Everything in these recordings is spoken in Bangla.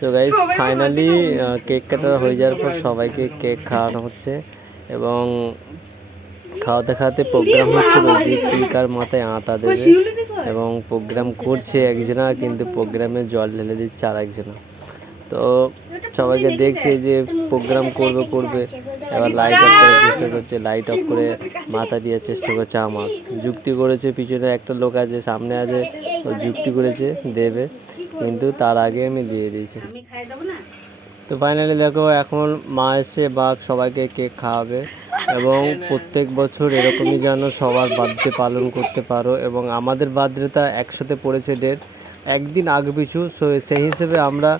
তো গাইজ ফাইনালি কেক কাটার হয়ে যাওয়ার পর সবাইকে কেক খাওয়ানো হচ্ছে এবং খাওয়াতে খাওয়াতে প্রোগ্রাম হচ্ছিল যে কি কার মাথায় আটা দেবে এবং প্রোগ্রাম করছে একজনা কিন্তু প্রোগ্রামে জল ঢেলে দিচ্ছে আর একজনা তো সবাইকে দেখছে যে প্রোগ্রাম করবে করবে। এবার লাইট অফ করার চেষ্টা করছে লাইট অফ করে মাথা দিয়ে চেষ্টা করছে আমার। যুক্তি করেছে পিছনে একটা লোক আছে সামনে আছে ও যুক্তি করেছে দেবে। কিন্তু তার আগে আমি দিয়ে দিয়েছি। তো ফাইনালি দেখো এখন মা এসে বা সবাইকে কেক খাওয়াবে এবং প্রত্যেক বছর এরকমই যেন সবার বার্থডে পালন করতে পারো এবং আমাদের বার্থডেটা একসাথে পড়েছে ডেট একদিন আগে পিছু so সেই হিসেবে আমরা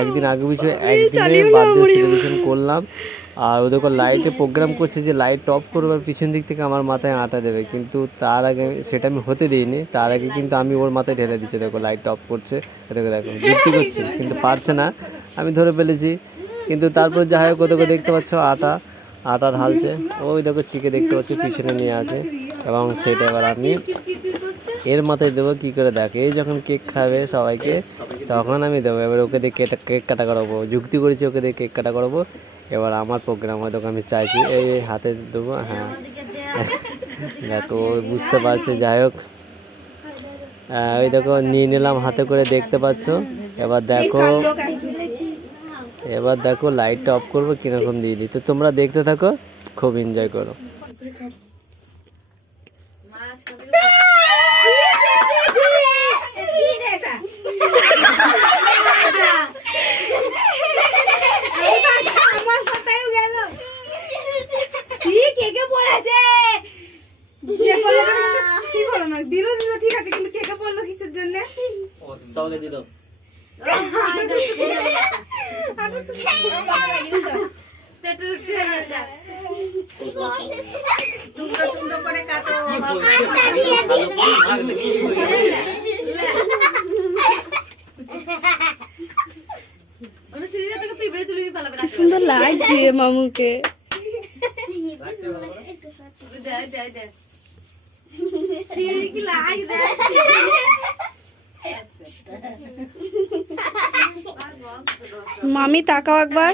একদিন আগে পিছু একদিনে বার্থডে সেলিব্রেশন করলাম। আর ওদের লাইটে প্রোগ্রাম করছে যে লাইট অফ করবে আর পিছন দিক থেকে আমার মাথায় আটা দেবে। কিন্তু তার আগে সেটা আমি হতে দিইনি, তার আগে কিন্তু আমি ওর মাথায় ঢেলে দিচ্ছি। দেখো লাইট অফ করছে, দেখো দেখো, যুক্তি করছি, কিন্তু পারছে না। আমি ধরে ফেলেছি, কিন্তু তারপর যাই হোক, ওদেরকে দেখতে পাচ্ছ আটা, আটার হালছে ওই দেখো চিকে দেখতে পাচ্ছি, পিছনে নিয়ে আছে। এবং সেটা এবার আমি এর মাথায় দেবো, কি করে দেখ? এই যখন কেক খাবে সবাইকে, তখন আমি দেবো। এবার ওকে দিয়ে কেক কাটা করাবো। যুক্তি করেছি, ওকে দিয়ে কেক কাটা করাবো। এবার আমার প্রোগ্রাম হয়তো আমি চাইছি, এই হাতে দেবো হ্যাঁ। দেখো বুঝতে পারছে, যাই হোক। ওই দেখো, নিয়ে নিলাম, হাতে করে দেখতে পাচ্ছ। এবার দেখো এবার দেখো লাইটটা অফ করব, কীরকম দিয়ে দিই। তো তোমরা দেখতে থাকো, খুব এনজয় করো আমার মাথায়ও গেল কি কেকে পড়েছে যে করল না কিন্তু ঠিক হলো না দিল দিল ঠিক আছে কিন্তু কেকে পড়ল কিসের জন্য? সবাইকে কি সুন্দর লাগছে মামুকে। মামি তাকাও একবার